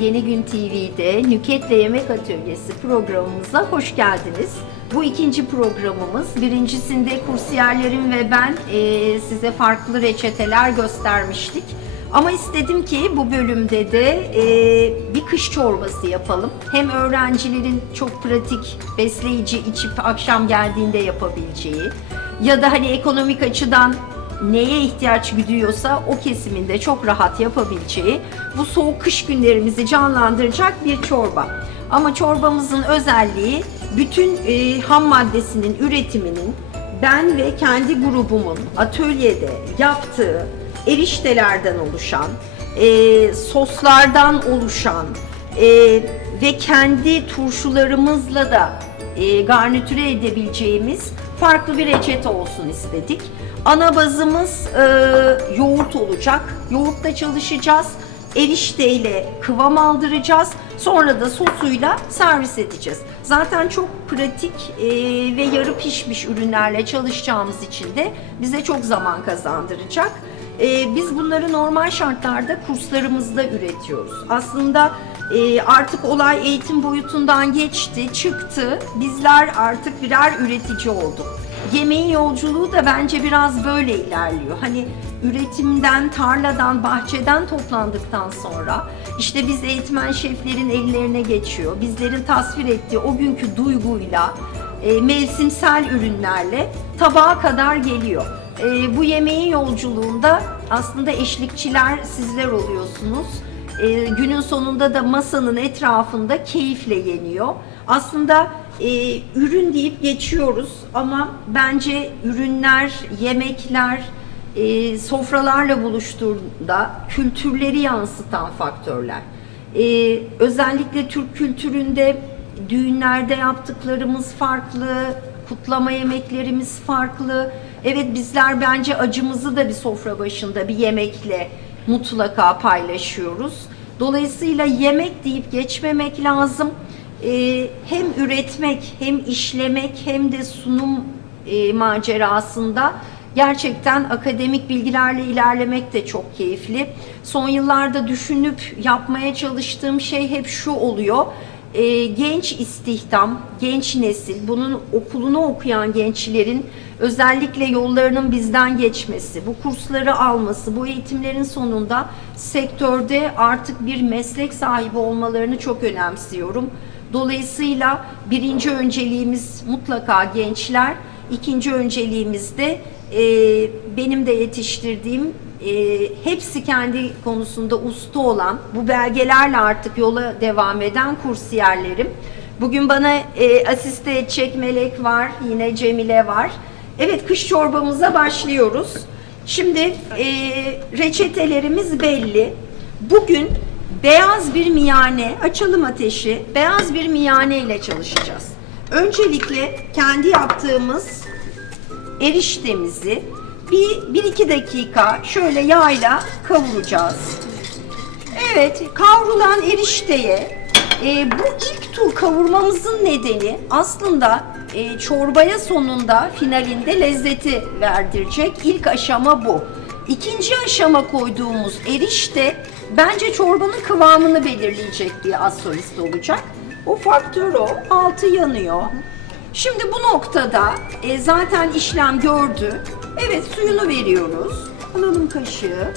Yeni Gün TV'de Nüket'le Yemek Atölyesi programımıza hoş geldiniz. Bu ikinci programımız. Birincisinde kursiyerlerim ve ben e, size farklı reçeteler göstermiştik. Ama istedim ki bu bölümde de e, bir kış çorbası yapalım. Hem öğrencilerin çok pratik, besleyici içip akşam geldiğinde yapabileceği ya da hani ekonomik açıdan neye ihtiyaç güdüyorsa o kesiminde çok rahat yapabileceği bu soğuk kış günlerimizi canlandıracak bir çorba. Ama çorbamızın özelliği bütün e, ham maddesinin üretiminin ben ve kendi grubumun atölyede yaptığı eriştelerden oluşan, e, soslardan oluşan e, ve kendi turşularımızla da e, garnitüre edebileceğimiz farklı bir reçete olsun istedik. Ana bazımız e, yoğurt olacak. Yoğurtla çalışacağız. Erişteyle kıvam aldıracağız. Sonra da sosuyla servis edeceğiz. Zaten çok pratik e, ve yarı pişmiş ürünlerle çalışacağımız için de bize çok zaman kazandıracak. E, biz bunları normal şartlarda kurslarımızda üretiyoruz. Aslında e, artık olay eğitim boyutundan geçti, çıktı. Bizler artık birer üretici olduk. Yemeğin yolculuğu da bence biraz böyle ilerliyor. Hani üretimden, tarladan, bahçeden toplandıktan sonra işte biz eğitmen şeflerin ellerine geçiyor. Bizlerin tasvir ettiği o günkü duyguyla, e, mevsimsel ürünlerle tabağa kadar geliyor. E, bu yemeğin yolculuğunda aslında eşlikçiler sizler oluyorsunuz. E, günün sonunda da masanın etrafında keyifle yeniyor. Aslında e, ürün deyip geçiyoruz ama bence ürünler, yemekler, e, sofralarla buluştuğunda kültürleri yansıtan faktörler. E, özellikle Türk kültüründe düğünlerde yaptıklarımız farklı, kutlama yemeklerimiz farklı. Evet bizler bence acımızı da bir sofra başında bir yemekle mutlaka paylaşıyoruz. Dolayısıyla yemek deyip geçmemek lazım. Ee, hem üretmek, hem işlemek, hem de sunum e, macerasında gerçekten akademik bilgilerle ilerlemek de çok keyifli. Son yıllarda düşünüp yapmaya çalıştığım şey hep şu oluyor. Ee, genç istihdam, genç nesil, bunun okulunu okuyan gençlerin özellikle yollarının bizden geçmesi, bu kursları alması, bu eğitimlerin sonunda sektörde artık bir meslek sahibi olmalarını çok önemsiyorum. Dolayısıyla birinci önceliğimiz mutlaka gençler, ikinci önceliğimiz de e, benim de yetiştirdiğim e, hepsi kendi konusunda usta olan, bu belgelerle artık yola devam eden kursiyerlerim. Bugün bana e, asiste edecek Melek var, yine Cemile var. Evet, kış çorbamıza başlıyoruz. Şimdi e, reçetelerimiz belli. Bugün beyaz bir miyane, açalım ateşi, beyaz bir miyane ile çalışacağız. Öncelikle kendi yaptığımız eriştemizi bir, bir iki dakika şöyle yağla kavuracağız. Evet, kavrulan erişteye e, bu ilk tur kavurmamızın nedeni aslında e, çorbaya sonunda finalinde lezzeti verdirecek ilk aşama bu. İkinci aşama koyduğumuz erişte bence çorbanın kıvamını belirleyecek bir az solist olacak. O faktör o. Altı yanıyor. Şimdi bu noktada e, zaten işlem gördü. Evet suyunu veriyoruz. Alalım kaşığı.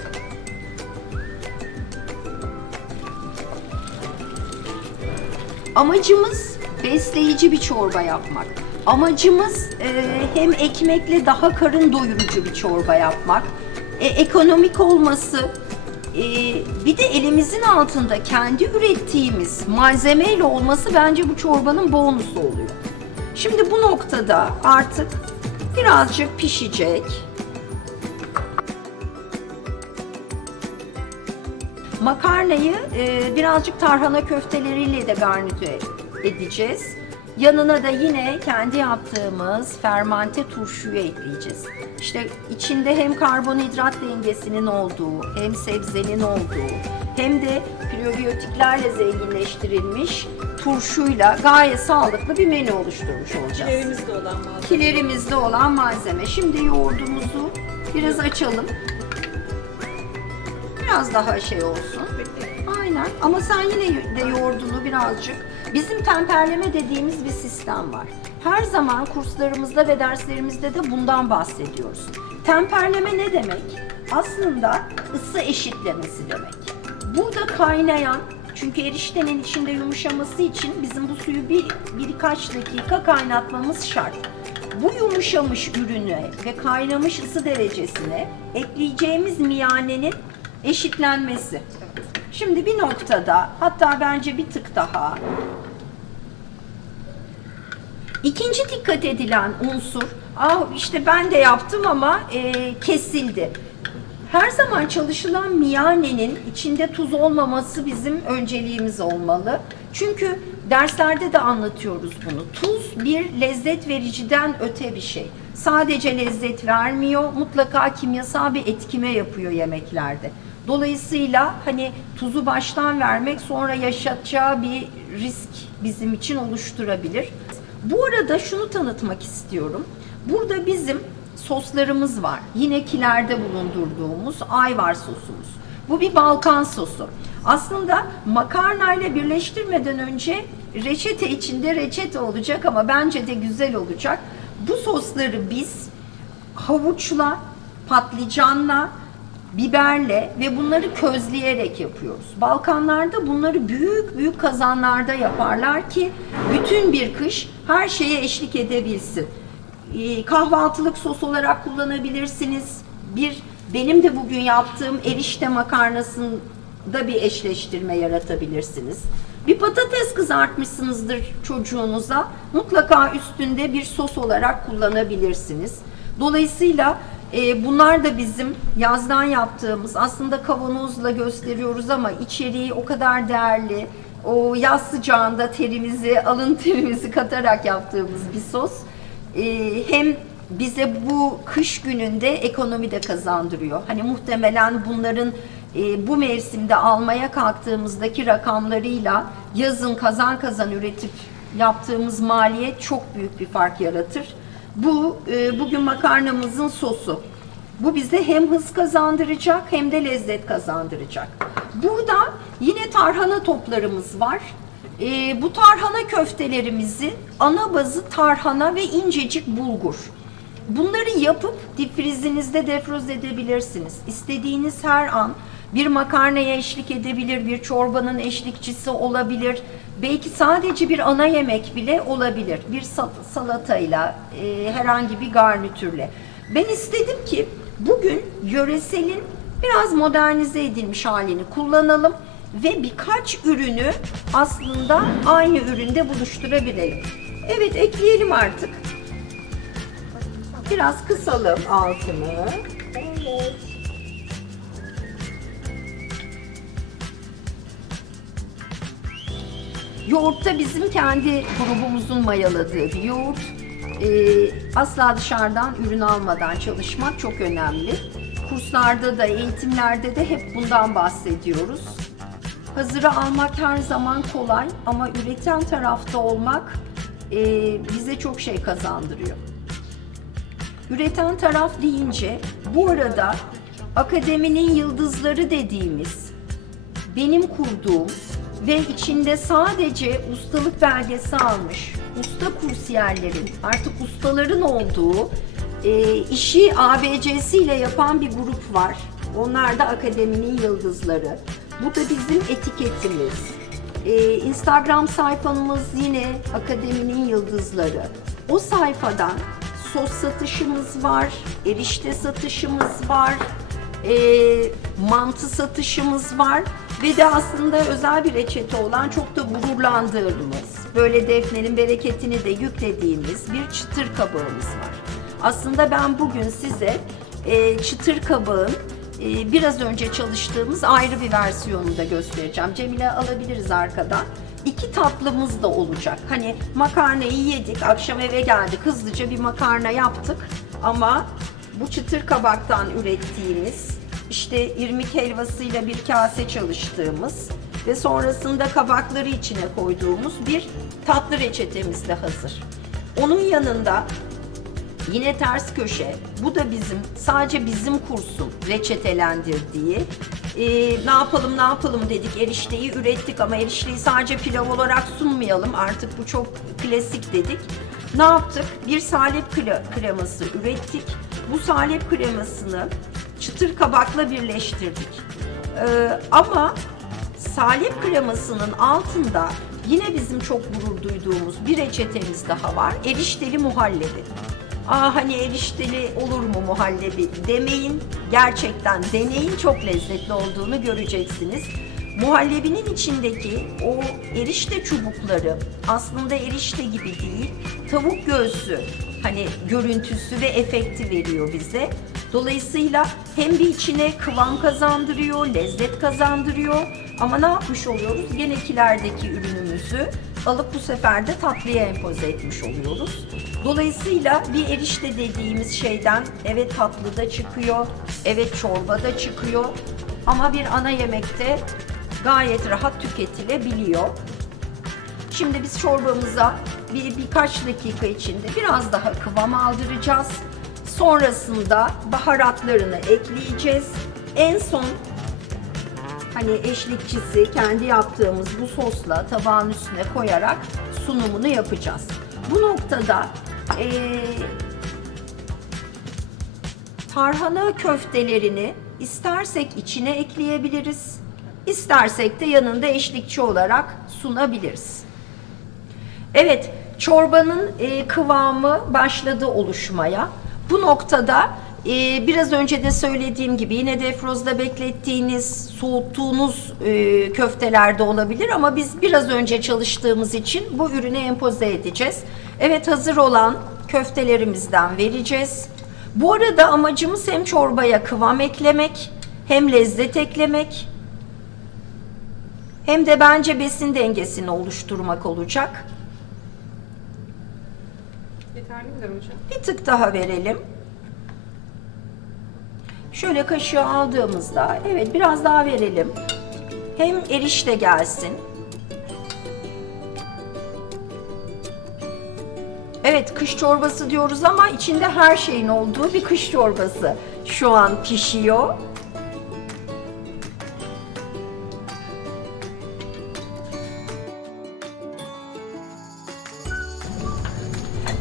Amacımız besleyici bir çorba yapmak. Amacımız e, hem ekmekle daha karın doyurucu bir çorba yapmak. E, ekonomik olması, e, bir de elimizin altında kendi ürettiğimiz malzemeyle olması bence bu çorbanın bonusu oluyor. Şimdi bu noktada artık birazcık pişecek. Makarnayı e, birazcık tarhana köfteleriyle de garnitür edeceğiz. Yanına da yine kendi yaptığımız fermante turşuyu ekleyeceğiz. İşte içinde hem karbonhidrat dengesinin olduğu, hem sebzenin olduğu, hem de prebiyotiklerle zenginleştirilmiş turşuyla gayet sağlıklı bir menü oluşturmuş olacağız. Evimizde olan malzeme. Kilerimizde olan malzeme. Şimdi yoğurdumuzu biraz açalım. Biraz daha şey olsun. Aynen ama sen yine de yoğurdunu birazcık. Bizim temperleme dediğimiz bir sistem var. Her zaman kurslarımızda ve derslerimizde de bundan bahsediyoruz. Temperleme ne demek? Aslında ısı eşitlemesi demek. Burada kaynayan çünkü eriştenin içinde yumuşaması için bizim bu suyu bir birkaç dakika kaynatmamız şart. Bu yumuşamış ürüne ve kaynamış ısı derecesine ekleyeceğimiz miyanenin eşitlenmesi. Şimdi bir noktada hatta bence bir tık daha İkinci dikkat edilen unsur, ah işte ben de yaptım ama e, kesildi. Her zaman çalışılan miyanenin içinde tuz olmaması bizim önceliğimiz olmalı. Çünkü derslerde de anlatıyoruz bunu. Tuz bir lezzet vericiden öte bir şey. Sadece lezzet vermiyor, mutlaka kimyasal bir etkime yapıyor yemeklerde. Dolayısıyla hani tuzu baştan vermek sonra yaşatacağı bir risk bizim için oluşturabilir. Bu arada şunu tanıtmak istiyorum. Burada bizim soslarımız var. Yine kilerde bulundurduğumuz ayvar sosumuz. Bu bir Balkan sosu. Aslında makarnayla birleştirmeden önce reçete içinde reçete olacak ama bence de güzel olacak. Bu sosları biz havuçla, patlıcanla, biberle ve bunları közleyerek yapıyoruz. Balkanlarda bunları büyük büyük kazanlarda yaparlar ki bütün bir kış her şeye eşlik edebilsin. Ee, Kahvaltılık sos olarak kullanabilirsiniz. Bir benim de bugün yaptığım erişte makarnasında bir eşleştirme yaratabilirsiniz. Bir patates kızartmışsınızdır çocuğunuza. Mutlaka üstünde bir sos olarak kullanabilirsiniz. Dolayısıyla e, bunlar da bizim yazdan yaptığımız aslında kavanozla gösteriyoruz ama içeriği o kadar değerli. O yaz sıcağında terimizi, alın terimizi katarak yaptığımız bir sos. E, hem bize bu kış gününde ekonomi de kazandırıyor. Hani muhtemelen bunların e, bu mevsimde almaya kalktığımızdaki rakamlarıyla yazın kazan kazan üretip yaptığımız maliyet çok büyük bir fark yaratır. Bu e, bugün makarnamızın sosu. Bu bize hem hız kazandıracak hem de lezzet kazandıracak. Burada yine tarhana toplarımız var. E, bu tarhana köftelerimizi ana bazı tarhana ve incecik bulgur. Bunları yapıp difrizinizde defroz edebilirsiniz. İstediğiniz her an bir makarnaya eşlik edebilir, bir çorbanın eşlikçisi olabilir. Belki sadece bir ana yemek bile olabilir. Bir sal- salatayla, e, herhangi bir garnitürle. Ben istedim ki bugün yöreselin biraz modernize edilmiş halini kullanalım ve birkaç ürünü aslında aynı üründe buluşturabilelim. Evet ekleyelim artık. Biraz kısalım altını. Evet. Yoğurt da bizim kendi grubumuzun mayaladığı bir yoğurt. Ee, asla dışarıdan ürün almadan çalışmak çok önemli. Kurslarda da, eğitimlerde de hep bundan bahsediyoruz. Hazırı almak her zaman kolay ama üreten tarafta olmak e, bize çok şey kazandırıyor. Üreten taraf deyince bu arada akademinin yıldızları dediğimiz benim kurduğum ve içinde sadece ustalık belgesi almış usta kursiyerlerin artık ustaların olduğu e, işi ABC'siyle yapan bir grup var. Onlar da akademinin yıldızları. Bu da bizim etiketimiz. E, Instagram sayfamız yine akademinin yıldızları. O sayfadan sos satışımız var, erişte satışımız var, e, mantı satışımız var ve de aslında özel bir reçete olan çok da gururlandığımız, böyle defnenin bereketini de yüklediğimiz bir çıtır kabağımız var. Aslında ben bugün size e, çıtır kabağın e, biraz önce çalıştığımız ayrı bir versiyonunu da göstereceğim. Cemile alabiliriz arkadan. İki tatlımız da olacak. Hani makarnayı yedik, akşam eve geldik, hızlıca bir makarna yaptık. Ama bu çıtır kabaktan ürettiğimiz, işte irmik helvasıyla bir kase çalıştığımız ve sonrasında kabakları içine koyduğumuz bir tatlı reçetemiz de hazır. Onun yanında Yine ters köşe. Bu da bizim sadece bizim kursun reçetelendirdiği. Ee, ne yapalım ne yapalım dedik. Erişteyi ürettik ama erişteyi sadece pilav olarak sunmayalım. Artık bu çok klasik dedik. Ne yaptık? Bir salep kre- kreması ürettik. Bu salep kremasını çıtır kabakla birleştirdik. Ee, ama salep kremasının altında yine bizim çok gurur duyduğumuz bir reçetemiz daha var. Erişteli muhallebi. Aa hani erişteli olur mu muhallebi demeyin. Gerçekten deneyin çok lezzetli olduğunu göreceksiniz. Muhallebinin içindeki o erişte çubukları aslında erişte gibi değil, tavuk göğsü hani görüntüsü ve efekti veriyor bize. Dolayısıyla hem bir içine kıvam kazandırıyor, lezzet kazandırıyor ama ne yapmış oluyoruz? Gene kilerdeki ürünümüzü alıp bu sefer de tatlıya empoze etmiş oluyoruz. Dolayısıyla bir erişte dediğimiz şeyden evet tatlı da çıkıyor, evet çorba da çıkıyor ama bir ana yemekte gayet rahat tüketilebiliyor. Şimdi biz çorbamıza bir birkaç dakika içinde biraz daha kıvam aldıracağız. Sonrasında baharatlarını ekleyeceğiz. En son hani eşlikçisi kendi yaptığımız bu sosla tabağın üstüne koyarak sunumunu yapacağız. Bu noktada eee tarhana köftelerini istersek içine ekleyebiliriz. istersek de yanında eşlikçi olarak sunabiliriz. Evet, çorbanın e, kıvamı başladı oluşmaya. Bu noktada e, biraz önce de söylediğim gibi yine defrozda beklettiğiniz, soğuttuğunuz e, köfteler de olabilir ama biz biraz önce çalıştığımız için bu ürünü empoze edeceğiz. Evet, hazır olan köftelerimizden vereceğiz. Bu arada amacımız hem çorbaya kıvam eklemek, hem lezzet eklemek, hem de bence besin dengesini oluşturmak olacak. Midir hocam? Bir tık daha verelim. Şöyle kaşığı aldığımızda evet biraz daha verelim. Hem erişte gelsin. Evet kış çorbası diyoruz ama içinde her şeyin olduğu bir kış çorbası şu an pişiyor.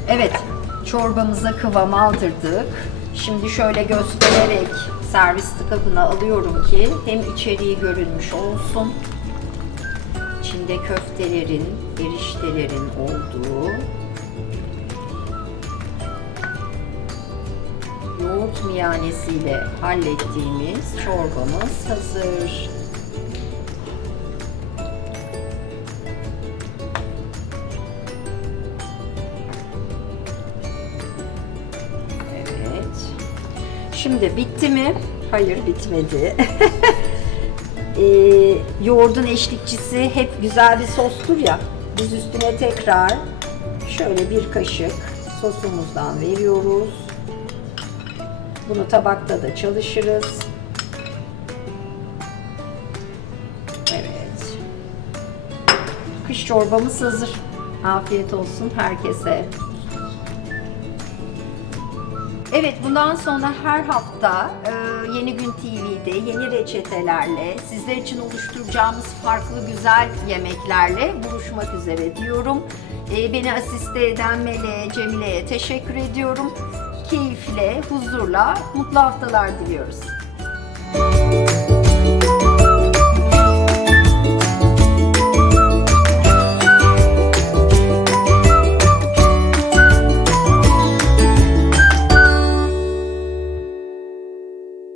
Evet, çorbamıza kıvam aldırdık. Şimdi şöyle göstererek servis kabına alıyorum ki hem içeriği görünmüş olsun. İçinde köftelerin, eriştelerin olduğu yoğurt miyanesiyle hallettiğimiz çorbamız hazır. Şimdi bitti mi? Hayır bitmedi. ee, yoğurdun eşlikçisi hep güzel bir sostur ya. Biz üstüne tekrar şöyle bir kaşık sosumuzdan veriyoruz. Bunu tabakta da çalışırız. Evet. Kış çorbamız hazır. Afiyet olsun herkese. Evet bundan sonra her hafta e, Yeni Gün TV'de yeni reçetelerle sizler için oluşturacağımız farklı güzel yemeklerle buluşmak üzere diyorum. E, beni asiste eden Meleğe, Cemile'ye teşekkür ediyorum. Keyifle, huzurla, mutlu haftalar diliyoruz.